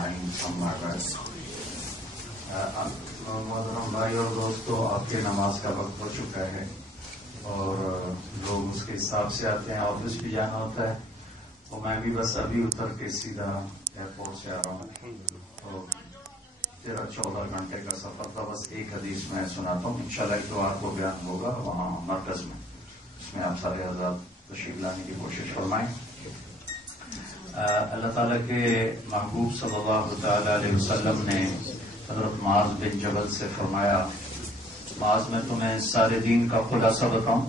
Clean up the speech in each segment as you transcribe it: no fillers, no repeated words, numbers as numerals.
اجمعین اما بعد۔ محترم بھائی اور دوستو، آپ کے نماز کا وقت ہو چکا ہے اور لوگ اس کے حساب سے آتے ہیں، آفس بھی جانا ہوتا ہے، تو میں بھی بس ابھی اتر کے سیدھا ایئرپورٹ سے آ رہا ہوں۔ تو 13-14 گھنٹے کا سفر تھا، بس ایک حدیث میں سناتا ہوں، انشاءاللہ اتوار کو بیان ہوگا وہاں مرکز میں، اس میں آپ سارے حضرات تشریف لانے کی کوشش فرمائیں۔ اللہ تعالیٰ کے محبوب صلی اللہ تعالی علیہ وسلم نے حضرت معاذ بن جبل سے فرمایا، معاذ میں تمہیں سارے دین کا خلاصہ بتاؤں؟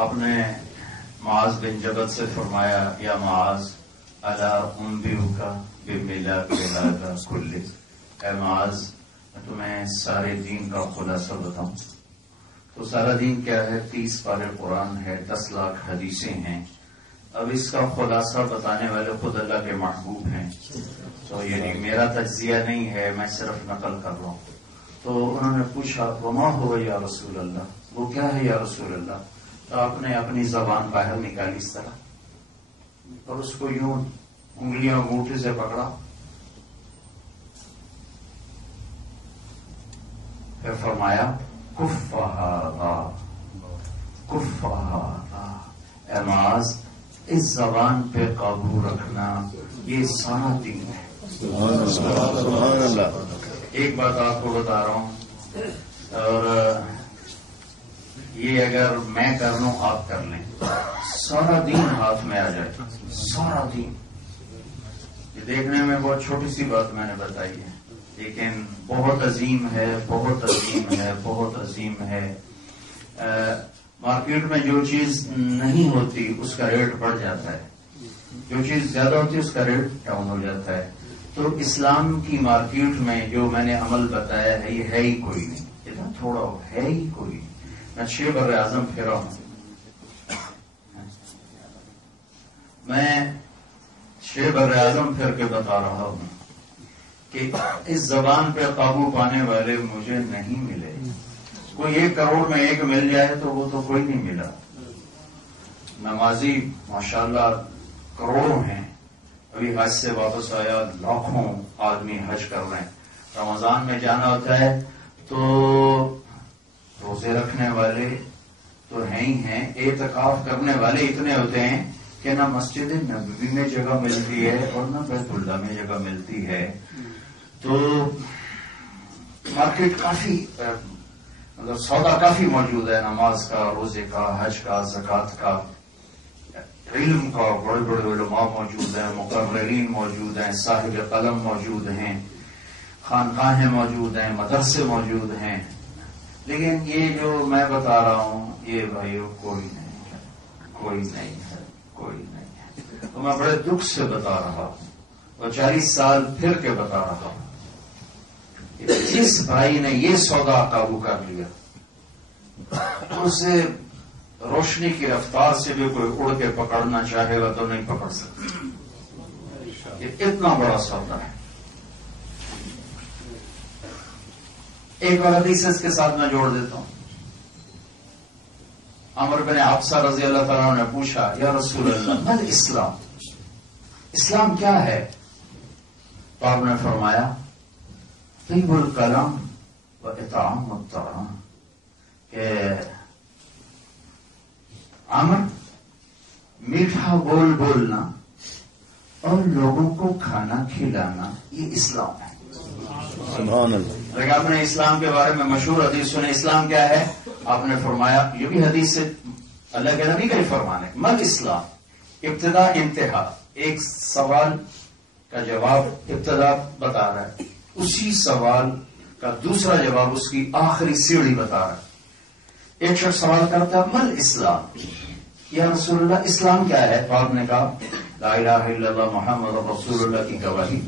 آپ نے معاذ بن جبل سے فرمایا، یا معاذ الا انبئک بملاک ھذا کلہ، اے معاذ میں تمہیں سارے دین کا خلاصہ بتاؤں؟ تو سارا دین کیا ہے؟ 30 پارے قرآن ہے، 10 لاکھ حدیثیں ہیں۔ اب اس کا خلاصہ بتانے والے خود اللہ کے محبوب ہیں، تو یعنی میرا تجزیہ نہیں ہے، میں صرف نقل کر رہا ہوں۔ تو انہوں نے پوچھا وما ہوا یا رسول اللہ، وہ کیا ہے یا رسول اللہ؟ تو آپ نے اپنی زبان باہر نکالی اس طرح اور اس کو یوں انگلیاں انگوٹھے سے پکڑا، پھر فرمایا کف ھذا کف ھذا، اے معاذ اس زبان پہ قابو رکھنا، یہ سارا دین ہے۔ سبحان اللہ۔ ایک بات آپ کو بتا رہا ہوں، اور یہ اگر میں کر لوں آپ کر لیں، سارا دین ہاتھ میں آ جائے، سارا دین۔ یہ دیکھنے میں بہت چھوٹی سی بات میں نے بتائی ہے، لیکن بہت عظیم ہے، بہت عظیم ہے، بہت عظیم ہے۔ مارکیٹ میں جو چیز نہیں ہوتی اس کا ریٹ بڑھ جاتا ہے، جو چیز زیادہ ہوتی ہے اس کا ریٹ ڈاؤن ہو جاتا ہے۔ تو اسلام کی مارکیٹ میں جو میں نے عمل بتایا ہے یہ ہے ہی کوئی نہیں، اتنا تھوڑا ہے ہی کوئی نہیں۔ میں 6 بر اعظم پھرا ہوں، میں 6 بر اعظم پھر کے بتا رہا ہوں کہ اس زبان پہ قابو پانے والے مجھے نہیں ملے۔ کوئی 1 کروڑ میں 1 مل جائے تو وہ تو کوئی نہیں ملا۔ نمازی ماشاءاللہ کروڑوں ہیں، ابھی حج سے واپس آیا، لاکھوں آدمی حج کر رہے ہیں۔ رمضان میں جانا ہوتا ہے تو روزے رکھنے والے تو ہیں ہی ہیں، اعتکاف کرنے والے اتنے ہوتے ہیں کہ نہ مسجد نبوی میں جگہ ملتی ہے اور نہ بیت اللہ میں جگہ ملتی ہے۔ تو مارکیٹ کافی مطلب سودا کافی موجود ہے، نماز کا، روزے کا، حج کا، زکوٰۃ کا، علم کا، بڑے بڑے علماء موجود ہیں، مقررین موجود ہیں، صاحب قلم موجود ہیں، خانقاہیں موجود ہیں، مدرسے موجود ہیں، لیکن یہ جو میں بتا رہا ہوں یہ بھائیو کوئی نہیں ہے، کوئی نہیں ہے، کوئی نہیں ہے۔ تو میں بڑے دکھ سے بتا رہا ہوں اور 40 سال پھر کے بتا رہا ہوں، جس بھائی نے یہ سودا قابو کر لیا اسے روشنی کی رفتار سے بھی کوئی اڑ کے پکڑنا چاہے گا تو نہیں پکڑ سکتا، یہ اتنا بڑا سودا ہے۔ ایک اور حدیث اس کے ساتھ میں جوڑ دیتا ہوں۔ عمر بن حفصہ رضی اللہ تعالیٰ نے پوچھا، یا رسول اللہ مل اسلام، اسلام کیا ہے؟ تو آپ نے فرمایا طیب الکلام و اطعام الطعام، کہ عمر میٹھا بول بولنا اور لوگوں کو کھانا کھلانا یہ اسلام ہے۔ سبحان اللہ۔ لیکن آپ نے اسلام کے بارے میں مشہور حدیث سنے، اسلام کیا ہے؟ آپ نے فرمایا، یہ بھی حدیث سے اللہ کے نبی کا ہی فرمان ہے، مل اسلام، ابتدا انتہا، ایک سوال کا جواب ابتدا بتا رہا ہے، اسی سوال کا دوسرا جواب اس کی آخری سیڑھی بتا رہا ہے۔ ایک شخص سوال کرتا ہے مل اسلام، یا رسول اللہ اسلام کیا ہے؟ تو آپ نے کہا لا الہ الا اللہ محمد رسول اللہ کی گواہی،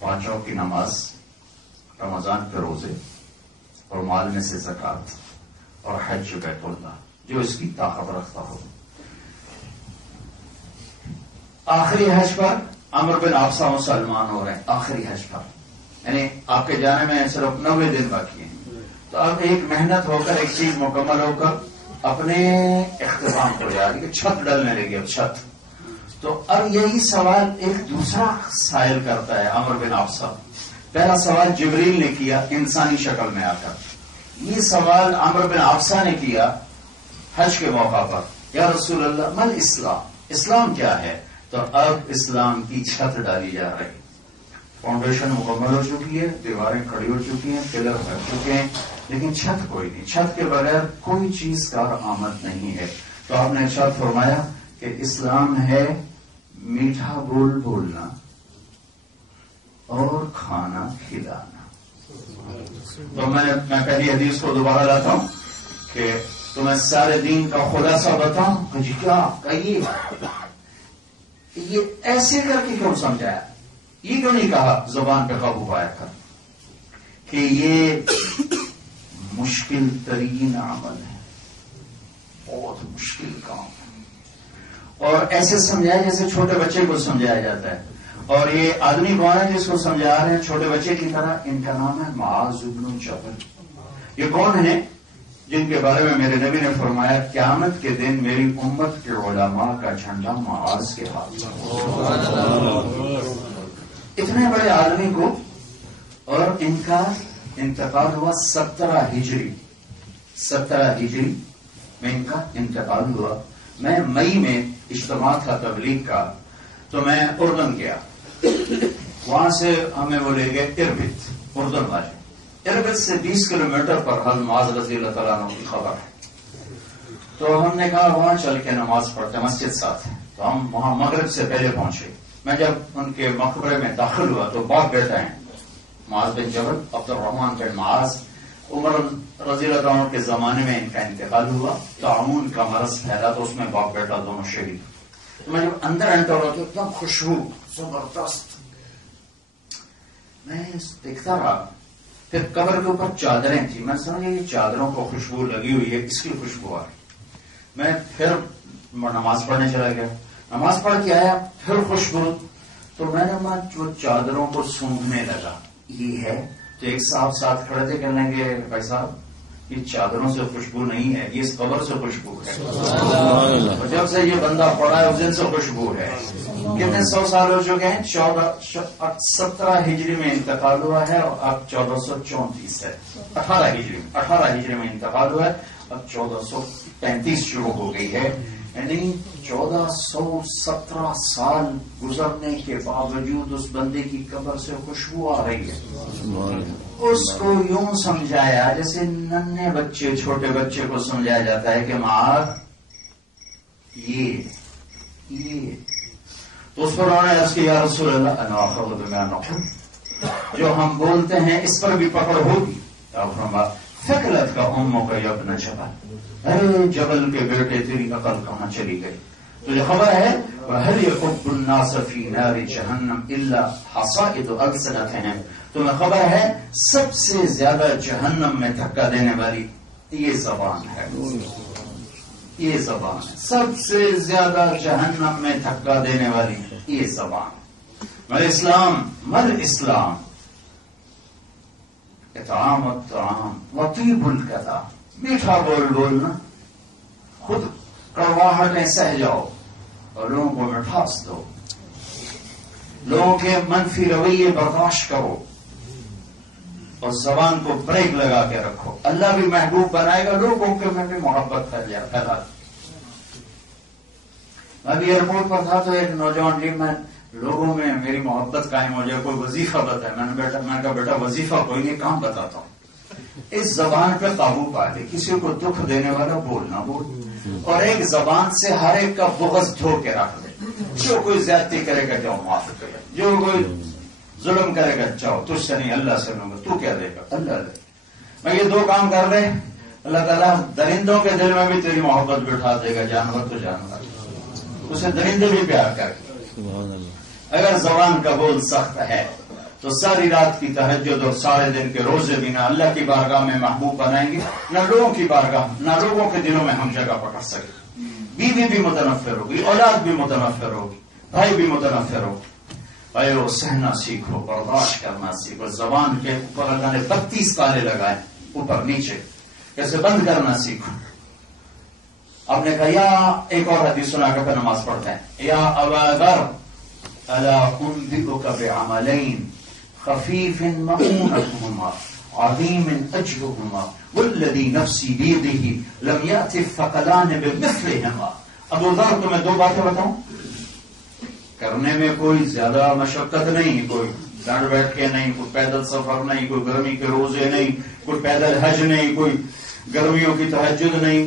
5 وقت کی نماز، رمضان کے روزے، اور مال میں سے زکوٰۃ، اور حج بیت اللہ جو اس کی طاقت رکھتا ہو۔ آخری حج پر عمر بن حفصہ مسلمان ہو رہے ہیں، آخری حج پر، یعنی آپ کے جانے میں صرف 90 دن باقی ہیں۔ تو اب ایک محنت ہو کر، ایک چیز مکمل ہو کر اپنے اختتام کو جا رہی ہے، چھت ڈلنے لگی، اب چھت تو اب یہی سوال ایک دوسرا سائل کرتا ہے عمرو بن عبسہ. پہلا سوال جبریل نے کیا انسانی شکل میں آ کر. یہ سوال عمرو بن عبسہ نے کیا حج کے موقع پر, یا رسول اللہ مل اسلام, اسلام کیا ہے؟ تو اب اسلام کی چھت ڈالی جا رہی. فاؤنڈیشن مکمل ہو چکی ہے, دیواریں کھڑی ہو چکی ہیں, پلر بن چکے ہیں, لیکن چھت کوئی نہیں. چھت کے بغیر کوئی چیز کار آمد نہیں ہے. تو آپ نے ارشاد فرمایا کہ اسلام ہے میٹھا بول بولنا اور کھانا کھلانا. تو میں پہلی حدیث کو دوبارہ لاتا ہوں کہ تمہیں سارے دین کا خلاصہ بتاؤں. جی کیا کہیے, یہ ایسے کر کے کیوں سمجھایا؟ یہ کیوں نہیں کہا زبان پہ قابو پایا کر کہ یہ مشکل ترین عمل ہے, بہت مشکل کام ہے, اور ایسے سمجھایا جیسے چھوٹے بچے کو سمجھایا جاتا ہے. اور یہ آدمی کون ہے جس کو سمجھا رہے ہیں چھوٹے بچے کی طرح؟ ان کا نام ہے معاذ بن جبل. یہ کون ہے جن کے بارے میں میرے نبی نے فرمایا قیامت کے دن میری امت کے علماء کا جھنڈا معاذ کے ہاتھ میں. اتنے بڑے آدمی کو, اور ان کا انتقال ہوا 17 ہجری میں ان کا انتقال ہوا. میں مئی میں اجتماع تھا تبلیغ کا, تو میں اردن گیا. وہاں سے ہمیں وہ لے گئے اربد, اردن والے. اربد سے 20 کلومیٹر پر حضرت معاذ رضی اللہ تعالیٰ عنہ کی خبر ہے. تو ہم نے کہا وہاں چل کے نماز پڑھتے, مسجد ساتھ ہے. تو ہم وہاں مغرب سے پہلے پہنچے. میں جب ان کے مقبرے میں داخل ہوا تو باپ بیٹا ہیں معاذ بن جبل, عبد الرحمان بن معاذ. عمر رضی اللہ عنہ کے زمانے میں ان کا انتقال ہوا, طاعون کا مرض پھیلا تو اس میں باپ بیٹا دونوں شہید. تو میں جب اندر انٹر ہوا تو اتنا خوشبو زبردست, میں دیکھتا رہا. پھر قبر کے اوپر چادریں تھیں, میں سمجھا یہ چادروں کو خوشبو لگی ہوئی ہے, اس کی خوشبو آ رہی. میں پھر نماز پڑھنے چلا گیا. نماز پڑھ کے آیا, پھر خوشبو. تو میں نے جو چادروں کو سونگھنے لگا, یہ ہے. تو ایک صاحب ساتھ کھڑے تھے, کہنے لگے بھائی صاحب یہ چادروں سے خوشبو نہیں ہے, یہ اس قبر سے خوشبو ہے. اور جب سے یہ بندہ پڑا ہے اس دن سے خوشبو ہے. کتنے 100 سال ہو چکے ہیں؟ 17 ہجری میں انتقال ہوا ہے, اور اب 1434 ہے. 18 ہجری میں انتقال ہوا ہے, اب 1435 شروع ہو گئی ہے. یعنی 1417 سال گزرنے کے باوجود اس بندے کی قبر سے خوشبو آ رہی ہے. اس کو یوں سمجھایا جیسے ننھے بچے, چھوٹے بچے کو سمجھایا جاتا ہے کہ معاذ یہ. تو اس پر انہوں نے عرض کیا یا رسول اللہ انا اخذ بما نقول, جو ہم بولتے ہیں اس پر بھی پکڑ ہوگی. فکلت کا اموں کا ابن جبل, ارے جبل کے بیٹے تیری عقل کہاں چلی گئی؟ تجھے خبر ہے وَهَلْ يَكُبُّ النَّاسَ فِي نَارِ جَهَنَّمْ إِلَّا حَصَائِدُ أَلْسِنَتِهِمْ. تمہیں خبر ہے سب سے زیادہ جہنم میں دھکا دینے والی یہ زبان ہے. یہ زبان ہے سب سے زیادہ جہنم میں دھکا دینے والی یہ زبان. مل اسلام اطعام الطعام وطیب الکلام, میٹھا بول بولنا, خود کڑواہٹیں سہ جاؤ اور لوگوں کو مٹھاس دو, لوگوں کے منفی رویے برداشت کرو اور زبان کو بریک لگا کے رکھو. اللہ بھی محبوب بنائے گا, لوگوں کے میں بھی محبت پھیلا. میں بھی ایئرپورٹ پر تھا تو ایک نوجوان ٹیم میں لوگوں میں میری محبت قائم ہو جائے, کوئی وظیفہ بتائے. میں نے کہا بیٹا وظیفہ کوئی نہیں, کام بتاتا ہوں. اس زبان پہ قابو پا لے, کسی کو دکھ دینے والا بولنا بول, اور ایک زبان سے ہر ایک کا بغض دھو کے رکھ دے. جو کوئی زیادتی کرے گا جاؤ معاف کرے, جو کوئی ظلم کرے گا جاؤ تجھ سے نہیں اللہ سے لوں گا, تو کیا دے گا اللہ دے. میں یہ 2 کام کر لے, اللہ تعالیٰ درندوں کے دل میں بھی تیری محبت بٹھا دے گا. جانور تو جانور, اسے درندے بھی پیار کر. اگر زبان کا بول سخت ہے تو ساری رات کی تہجد اور سارے دن کے روزے بھی نہ اللہ کی بارگاہ میں محبوب بنائیں گے, نہ لوگوں کی بارگاہ, نہ لوگوں کے دلوں میں ہم جگہ پکڑ سکے. بیوی بھی متنفر ہوگی, اولاد بھی متنفر ہوگی, بھائی بھی متنفر ہوگی. بھائی وہ سہنا سیکھو, برداشت کرنا سیکھو. زبان کے اوپر اللہ نے 32 تالے لگائے اوپر نیچے, کیسے بند کرنا سیکھو. آپ نے کہا یا ایک اور حدیث سنا کر نماز پڑھتے ہیں، یا ابا ذر الا انبئک بعملین خفیف مؤونتهما عظیم اجرهما والذی نفسی بیدہ لم یأت الثقلان بمثلهما۔ ابو ذر تمہیں دو باتیں بتاؤں، کرنے میں کوئی زیادہ مشقت نہیں، کوئی ڈانٹ بیٹھ کے نہیں، کوئی پیدل سفر نہیں، کوئی گرمی کے روزے نہیں، کوئی پیدل حج نہیں، کوئی گرمیوں کی تہجد نہیں،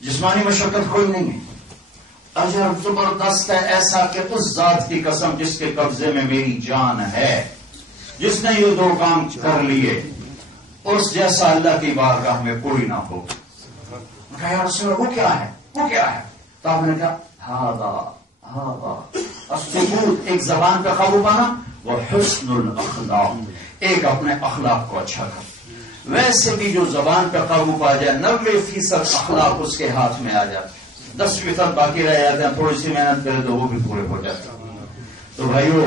جسمانی مشقت کوئی نہیں ہے، اجر زبردست ہے ایسا کہ اس ذات کی قسم جس کے قبضے میں میری جان ہے، جس نے یہ دو کام کر لیے اس جیسا اللہ کی بارگاہ میں کوئی نہ ہو۔ کہا یا رسول اللہ وہ کیا ہے، وہ کیا ہے؟ تو آپ نے کہا ہاں السکوت، ایک زبان پہ قابو پانا، وہ حسن الاخلاق، ایک اپنے اخلاق کو اچھا کر۔ ویسے بھی جو زبان پہ قابو پا جائے 90% اخلاق اس کے ہاتھ میں آ جاتے، 10% باقی رہ جاتے ہیں، تھوڑی سی محنت کرے تو وہ بھی پورے ہو جاتے ہیں۔ تو بھائیو،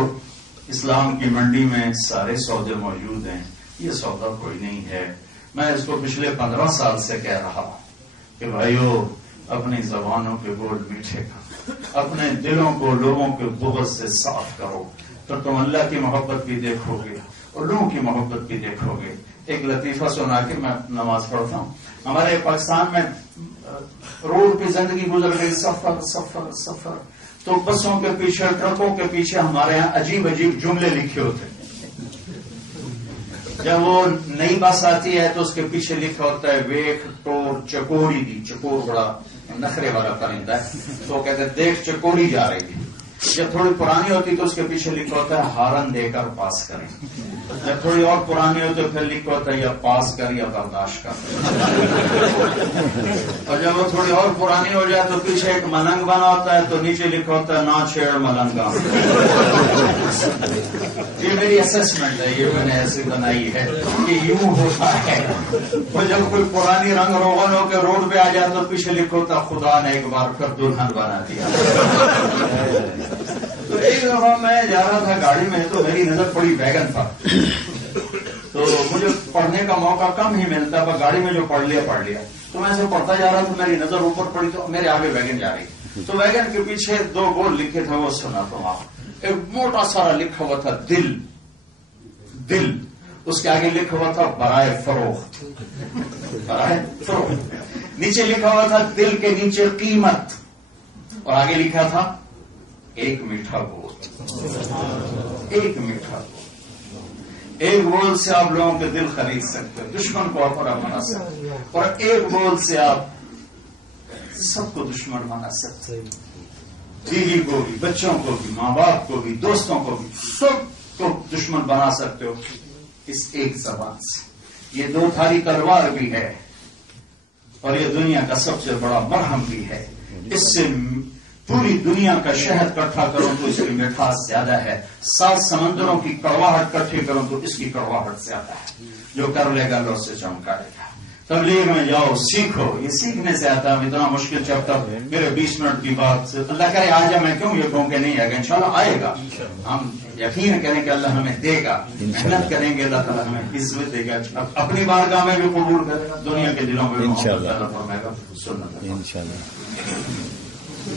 اسلام کی منڈی میں سارے سودے موجود ہیں، یہ سودا کوئی نہیں ہے۔ میں اس کو پچھلے 15 سال سے کہہ رہا ہوں کہ بھائیو اپنی زبانوں کے بول میٹھے کرو، اپنے دلوں کو لوگوں کے بغض سے صاف کرو، تو تم اللہ کی محبت بھی دیکھو گے اور لوگوں کی محبت بھی دیکھو گے۔ ایک لطیفہ سنا کے میں نماز پڑھتا ہوں۔ ہمارے پاکستان میں روڈ پہ زندگی گزر گئی، سفر سفر سفر، تو بسوں کے پیچھے ٹرکوں کے پیچھے ہمارے ہاں عجیب عجیب جملے لکھے ہوتے ہیں۔ جب وہ نئی بس آتی ہے تو اس کے پیچھے لکھا ہوتا ہے ویخ ٹور چکوری دی، چکور بڑا نخرے والا پرندہ ہے، تو وہ کہتے ہیں دیکھ چکوری جا رہی تھی۔ جب تھوڑی پرانی ہوتی تو اس کے پیچھے لکھا ہوتا ہے ہارن دے کر پاس کریں، جب تھوڑی اور پرانی ہوتی تو پھر لکھا ہوتا ہے یا پاس کر یا برداشت کر، اور جب وہ تھوڑی اور پرانی ہو جائے تو پیچھے ایک ملنگ بنا ہوتا ہے تو نیچے لکھا ہوتا ہے نہ چھیڑ ملنگا۔ یہ میری اسسمنٹ ہے، یہ میں نے ایسی بنائی ہے کہ یوں ہوتا ہے۔ اور جب کوئی پرانی رنگ روغن ہو کے روڈ پہ آ جائے تو پیچھے لکھا ہوتا ہے خدا نے ایک بار پھر دلہن بنا دیا۔ تو ایک دفعہ میں جا رہا تھا گاڑی میں تو میری نظر پڑی ویگن پر، تو مجھے پڑھنے کا موقع کم ہی ملتا، پر گاڑی میں جو پڑھ لیا تو میں اسے پڑھتا جا رہا تھا، میری نظر اوپر پڑی تو میرے آگے ویگن جا رہی، تو ویگن کے پیچھے 2 بورڈ لکھے تھے، وہ سناتا ہوں آپ۔ ایک موٹا سارا لکھا ہوا تھا دل، اس کے آگے لکھا ہوا تھا برائے فروخت، نیچے لکھا ہوا تھا دل کے نیچے قیمت، اور آگے لکھا تھا ایک میٹھا بول، ایک میٹھا بول۔ ایک بول سے آپ لوگوں کے دل خرید سکتے ہیں، دشمن کو اپنا بنا سکتے ہیں، اور ایک بول سے آپ سب کو دشمن بنا سکتے ہیں، بیوی کو بھی، بچوں کو بھی، ماں باپ کو بھی، دوستوں کو بھی، سب کو دشمن بنا سکتے ہو اس ایک زبان سے۔ یہ 2 دھاری تلوار بھی ہے اور یہ دنیا کا سب سے بڑا مرہم بھی ہے۔ اس سے پوری دنیا کا شہد کٹھا کرو تو اس کی مٹھاس زیادہ ہے، 7 سمندروں کی کڑواہٹ کٹھی کرو تو اس کی کڑواہٹ زیادہ ہے۔ جو کر لے گا لو سے چمکا لے گا۔ تبلیغ میں جاؤ، سیکھو، یہ سیکھنے سے آتا ہے۔ اتنا مشکل چیپٹر میرے 20 منٹ کی بات، اللہ کرے آ جائے، میں کیوں یہ کہوں کہ نہیں آئے گا، انشاءاللہ آئے گا۔ ہم یقین کریں کہ اللہ ہمیں دے گا، محنت کریں گے اللہ تعالیٰ ہمیں عزت دے گا، اپنی بارگاہ میں بھی قبول کرے گا، دنیا کے دلوں میں بھی محبت پیدا فرمائے گا۔ سنت